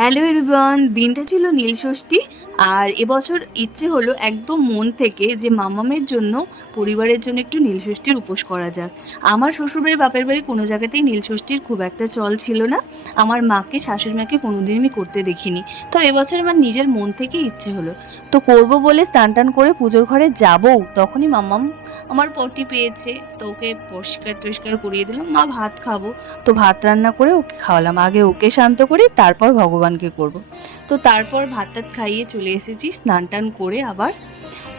Hello everyone দিনটা ছিল নীল ষষ্ঠী, আর এবছর ইচ্ছে হলো একদম মন থেকে যে মামামের জন্য, পরিবারের জন্য একটু নীল ষষ্ঠীর উপোস করা যাক। আমার শ্বশুরবাড়ি, বাপের বাড়ি কোনো জায়গাতেই নীল ষষ্ঠীর খুব একটা চল ছিল না। আমার মাকে, শাশুড়ি মাকে কোনোদিন আমি করতে দেখিনি। তো এবছর আমার নিজের মন থেকে ইচ্ছে হলো। তো করব বলে স্নান টান করে পুজোর ঘরে যাব, তখনই মামাম আমার পটি পেয়েছে। তো ওকে পরিষ্কার টরিষ্কার করিয়ে দিলাম, মা ভাত খাব। তো ভাত রান্না করে ওকে খাওয়ালাম। আগে ওকে শান্ত করি, তারপর ভগবানকে করব। তো তারপর ভাত টাত খাইয়ে চলে এসেছি, স্নান টান করে আবার।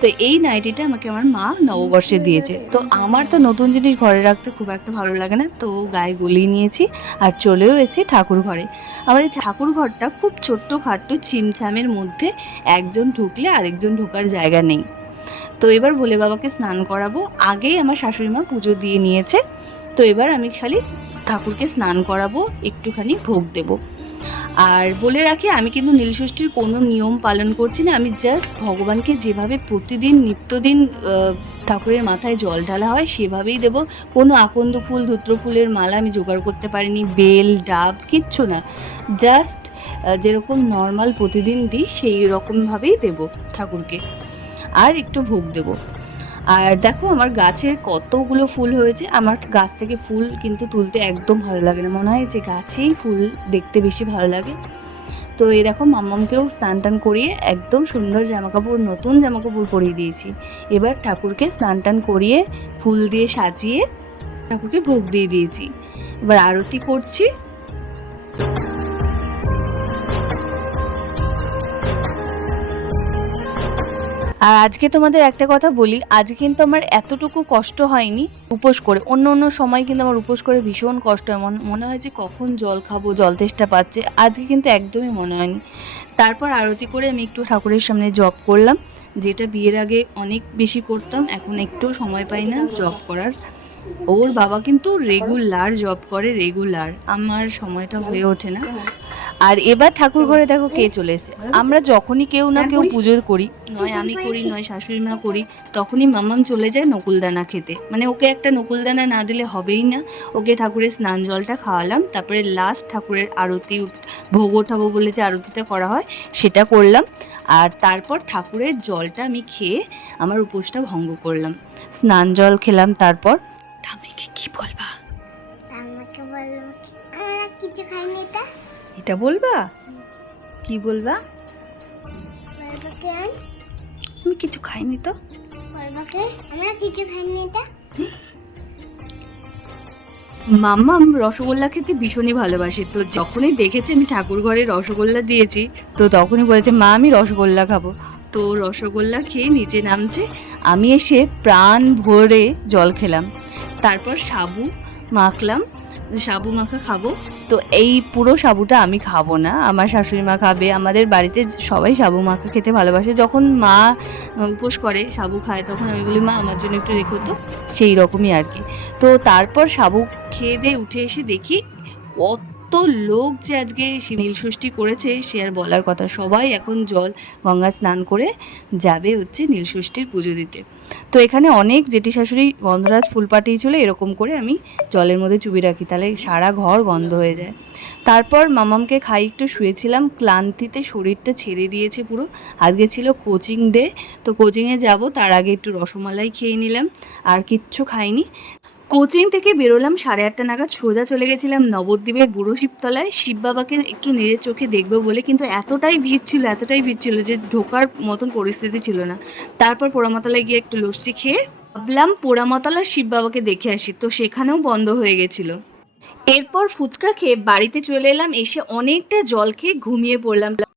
তো এই নাইটিটা আমাকে আমার মা নববর্ষে দিয়েছে। তো আমার তো নতুন জিনিস ঘরে রাখতে খুব একটা ভালো লাগে না, তো গায়ে গলিয়ে নিয়েছি আর চলেও এসেছি ঠাকুর ঘরে। আমাদের ঠাকুর ঘরটা খুব ছোট্ট খাট্ট ছিমছামের মধ্যে একজন ঢুকলে আরেকজন ঢোকার জায়গা নেই। তো এবার ভোলে বাবাকে স্নান করাবো। আগেই আমার শাশুড়ি মা পুজো দিয়ে নিয়েছে। তো এবার আমি খালি ঠাকুরকে স্নান করাবো, একটুখানি ভোগ দেব। আর বলে রাখি, আমি কিন্তু নীলষষ্ঠীর কোনো নিয়ম পালন করছি না। আমি জাস্ট ভগবানকে যেভাবে প্রতিদিন, নিত্যদিন ঠাকুরের মাথায় জল ঢালা হয়, সেভাবেই দেব। কোনো আকন্দ ফুল, ধুত্র ফুলের মালা আমি জোগাড় করতে পারিনি, বেল, ডাব, কিচ্ছু না। জাস্ট যেরকম নর্মাল প্রতিদিন দিই, সেই রকমভাবেই দেব ঠাকুরকে। আর একটু ভোগ দেব। আর দেখো আমার গাছে কতগুলো ফুল হয়েছে। আমার গাছ থেকে ফুল কিন্তু তুলতে একদম ভালো লাগে না। মনে হয় যে গাছেই ফুল দেখতে বেশি ভালো লাগে। তো এই দেখো মাম্মামকেও স্নান টান করিয়ে একদম সুন্দর জামাকাপড়, নতুন জামাকাপড় পরিয়ে দিয়েছি। এবার ঠাকুরকে স্নান টান করিয়ে ফুল দিয়ে সাজিয়ে ঠাকুরকে ভোগ দিয়ে দিয়েছি। এবার আরতি করছি। আর আজকে তোমাদের একটা কথা বলি আজ কিন্তু আমার এতটুকু কষ্ট হয়নি উপোস করে। অন্য অন্য সময় কিন্তু আমার উপোস করে ভীষণ কষ্ট হয়। মন- হয় যে কখন জল খাব, জল তেষ্টা পাচ্ছে, আজকে কিন্তু একদমই মনে হয়নি। তারপর আরতি করে আমি একটু ঠাকুরের সামনে জব করলাম, যেটা বিয়ের আগে অনেক বেশি করতাম, এখন একটু সময় পাই না জব করার। ওর বাবা কিন্তু রেগুলার জব করে রেগুলার আমার সময়টা হয়ে ওঠে না। আর এবার ঠাকুর ঘরে দেখো কে চলে এসেছে। আমরা যখনই কেউ না কেউ পুজো করি নয় আমি করি নয় শাশুড়ি মা করি তখনই মামাম চলে যায় নকুলদানা খেতে। মানে ওকে একটা নকুলদানা না দিলে হবেই না। ওকে ঠাকুরের স্নান জলটা খাওয়ালাম তারপরে লাস্ট ঠাকুরের আরতি ভোগ ওঠাবো বলে যে আরতিটা করা হয় সেটা করলাম। আর তারপর ঠাকুরের জলটা আমি খেয়ে আমার উপোসটা ভঙ্গ করলাম। স্নান জল খেলাম তারপর। ঠামিকে কি বলবা? আমাকে বলল আমরা কিছু খাইনি এটা এটা বলবা? কি বলবা? আমি কিছু খাইনি তো। বলব কে আমরা কিছু খাইনি এটা। মাম্মাম রসগোল্লা খেতে ভীষণই ভালোবাসে। তো যখনই দেখেছে আমি ঠাকুর ঘরে রসগোল্লা দিয়েছি তো তখনই বলেছে মা আমি রসগোল্লা খাব। তো রসগোল্লা খেয়ে নিচে নামছে। আমি এসে প্রাণ ভরে জল খেলাম। তারপর সাবু মাখলাম। সাবু মাখা খাব। তো এই পুরো সাবুটা আমি খাব না। আমার শাশুড়ি মা খাবে, আমাদের বাড়িতে সবাই সাবু মাখা খেতে ভালোবাসে। যখন মা উপোস করে সাবু খায়, তখন আমি বলি, মা, আমার জন্য একটু রেখো তো। সেই রকমই আর কি। তো তারপর সাবু খেয়ে দিয়ে উঠে এসে দেখি কত লোক যে আজকে নীল ষষ্ঠী করেছে, সে আর বলার কথা। সবাই এখন জল গঙ্গা স্নান করে যাবে হচ্ছে নীল ষষ্ঠীর পুজো দিতে। তো এখানে অনেক জেঠি শাশুড়ি গন্ধরাজ ফুল পাঠিয়েছিল, এরকম করে আমি জলের মধ্যে চুবি রাখি, তাহলে সারা ঘর গন্ধ হয়ে যায়। তারপর মামামকে খাই, একটু শুয়েছিলাম, ক্লান্তিতে শরীরটা ছেড়ে দিয়েছে পুরো। আজকে ছিল কোচিং ডে, তো কোচিংয়ে যাব, তার আগে একটু রসমালাই খেয়ে নিলাম, আর কিচ্ছু খাইনি। কোচিং থেকে বেরোলাম, সাড়ে আটটা নাগাদ সোজা চলে গেছিলাম নবদ্বীপের বুড়ো শিবতলায়। শিব বাবাকে একটু নিজের চোখে দেখব বলে, কিন্তু এতটাই ভিড় ছিল, এতটাই ভিড় ছিল যে ঢোকার মতন পরিস্থিতি ছিল না। তারপর পোড়ামাতলায় গিয়ে একটু লস্যি খেয়ে ভাবলাম পোড়ামাতলার শিব বাবাকে দেখে আসি, তো সেখানেও বন্ধ হয়ে গেছিল। এরপর ফুচকা খেয়ে বাড়িতে চলে এলাম, এসে অনেকটা জল খেয়ে ঘুমিয়ে পড়লাম।